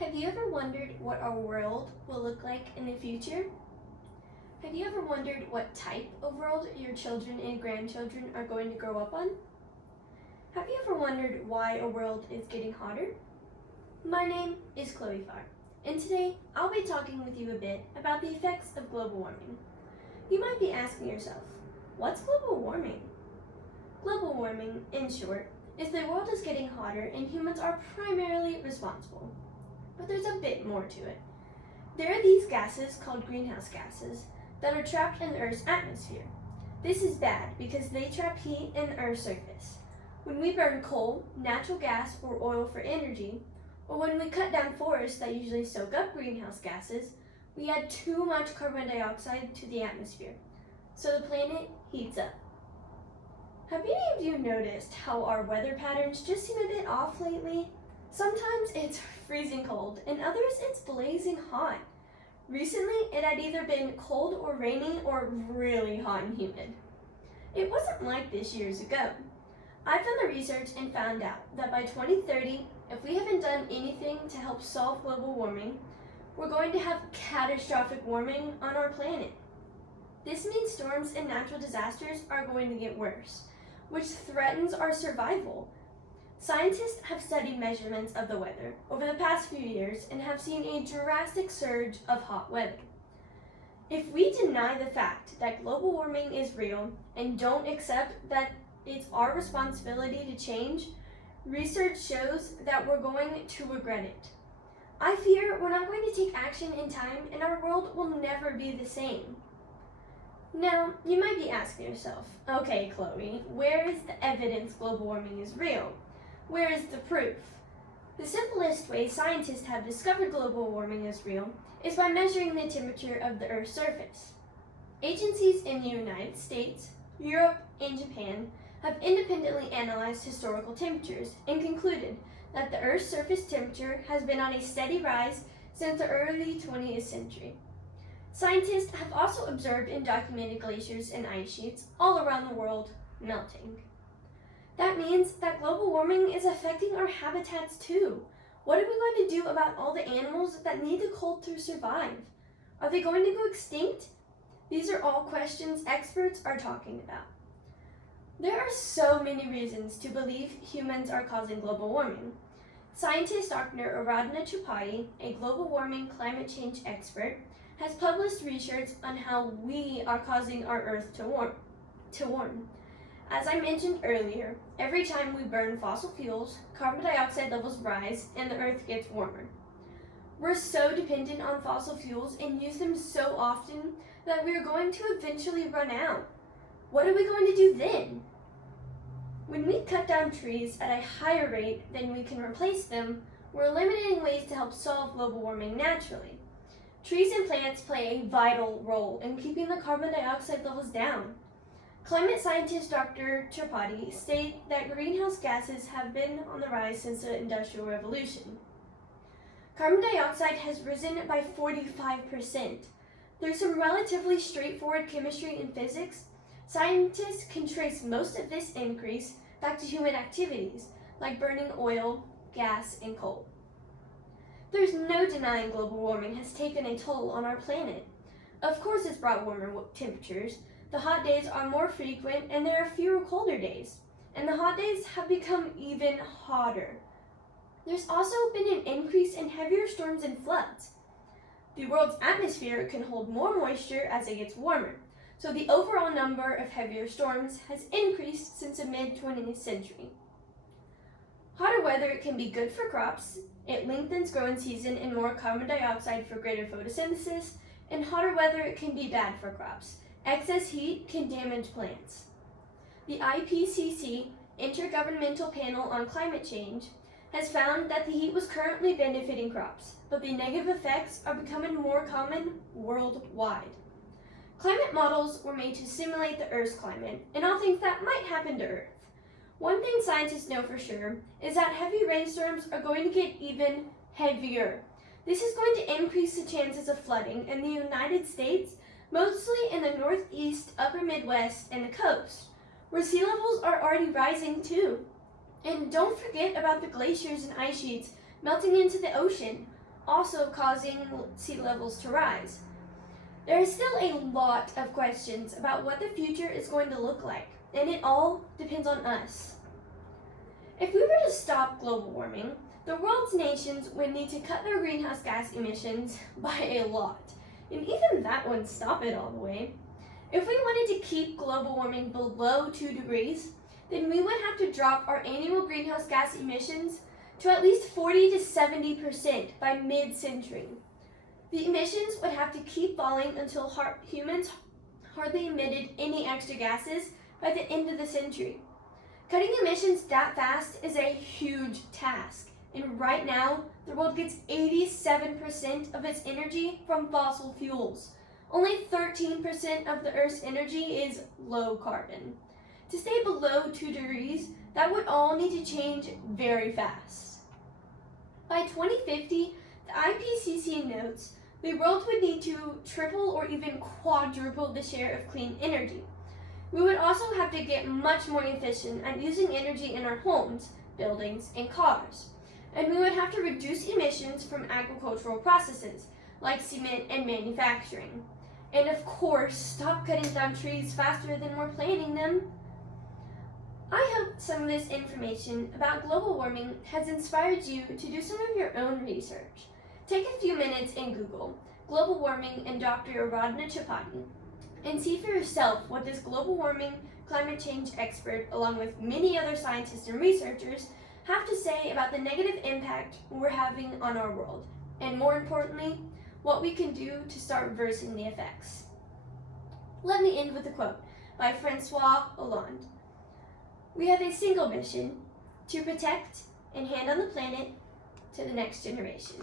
Have you ever wondered what our world will look like in the future? Have you ever wondered what type of world your children and grandchildren are going to grow up on? Have you ever wondered why a world is getting hotter? My name is Chloe Farr, and today I'll be talking with you a bit about the effects of global warming. You might be asking yourself, what's global warming? Global warming, in short, is the world is getting hotter and humans are primarily responsible. But there's a bit more to it. There are these gases called greenhouse gases that are trapped in the Earth's atmosphere. This is bad because they trap heat in the Earth's surface. When we burn coal, natural gas, or oil for energy, or when we cut down forests that usually soak up greenhouse gases, we add too much carbon dioxide to the atmosphere, so the planet heats up. Have any of you noticed how our weather patterns just seem a bit off lately? Sometimes it's freezing cold, and others it's blazing hot. Recently, it had either been cold or rainy or really hot and humid. It wasn't like this years ago. I've done the research and found out that by 2030, if we haven't done anything to help solve global warming, we're going to have catastrophic warming on our planet. This means storms and natural disasters are going to get worse, which threatens our survival. Scientists have studied measurements of the weather over the past few years and have seen a drastic surge of hot weather. If we deny the fact that global warming is real and don't accept that it's our responsibility to change, research shows that we're going to regret it. I fear we're not going to take action in time and our world will never be the same. Now, you might be asking yourself, okay, Chloe, where is the evidence global warming is real? Where is the proof? The simplest way scientists have discovered global warming is real is by measuring the temperature of the Earth's surface. Agencies in the United States, Europe, and Japan have independently analyzed historical temperatures and concluded that the Earth's surface temperature has been on a steady rise since the early 20th century. Scientists have also observed and documented glaciers and ice sheets all around the world melting. That means that global warming is affecting our habitats too. What are we going to do about all the animals that need the cold to survive? Are they going to go extinct? These are all questions experts are talking about. There are so many reasons to believe humans are causing global warming. Scientist Dr. Aradhana Tripathi, a global warming climate change expert, has published research on how we are causing our Earth to warm. As I mentioned earlier, every time we burn fossil fuels, carbon dioxide levels rise and the Earth gets warmer. We're so dependent on fossil fuels and use them so often that we are going to eventually run out. What are we going to do then? When we cut down trees at a higher rate than we can replace them, we're eliminating ways to help solve global warming naturally. Trees and plants play a vital role in keeping the carbon dioxide levels down. Climate scientist Dr. Tripathi states that greenhouse gases have been on the rise since the Industrial Revolution. Carbon dioxide has risen by 45%. Through some relatively straightforward chemistry and physics, scientists can trace most of this increase back to human activities, like burning oil, gas, and coal. There's no denying global warming has taken a toll on our planet. Of course it's brought warmer temperatures. The hot days are more frequent and there are fewer colder days. And the hot days have become even hotter. There's also been an increase in heavier storms and floods. The world's atmosphere can hold more moisture as it gets warmer, so the overall number of heavier storms has increased since the mid-20th century. Hotter weather can be good for crops. It lengthens growing season and more carbon dioxide for greater photosynthesis, and hotter weather can be bad for crops. Excess heat can damage plants. The IPCC, Intergovernmental Panel on Climate Change, has found that the heat was currently benefiting crops, but the negative effects are becoming more common worldwide. Climate models were made to simulate the Earth's climate and all things that might happen to Earth. One thing scientists know for sure is that heavy rainstorms are going to get even heavier. This is going to increase the chances of flooding in the United States, mostly in the Northeast, Upper Midwest, and the coast, where sea levels are already rising too. And don't forget about the glaciers and ice sheets melting into the ocean. also causing sea levels to rise. There is still a lot of questions about what the future is going to look like, and it all depends on us. If we were to stop global warming, the world's nations would need to cut their greenhouse gas emissions by a lot, and even that wouldn't stop it all the way. If we wanted to keep global warming below 2 degrees, then we would have to drop our annual greenhouse gas emissions to at least 40 to 70% by mid-century. The emissions would have to keep falling until humans hardly emitted any extra gases by the end of the century. Cutting emissions that fast is a huge task, and right now, the world gets 87% of its energy from fossil fuels. Only 13% of the Earth's energy is low carbon. To stay below 2 degrees, that would all need to change very fast. By 2050, the IPCC notes the world would need to triple or even quadruple the share of clean energy. We would also have to get much more efficient at using energy in our homes, buildings, and cars. And we would have to reduce emissions from agricultural processes, like cement and manufacturing. And of course, stop cutting down trees faster than we're planting them. I hope some of this information about global warming has inspired you to do some of your own research. Take a few minutes and Google global warming and Dr. Aradhana Chapati and see for yourself what this global warming climate change expert, along with many other scientists and researchers, have to say about the negative impact we're having on our world, and more importantly, what we can do to start reversing the effects. Let me end with a quote by Francois Hollande. We have a single mission: to protect and hand on the planet to the next generation.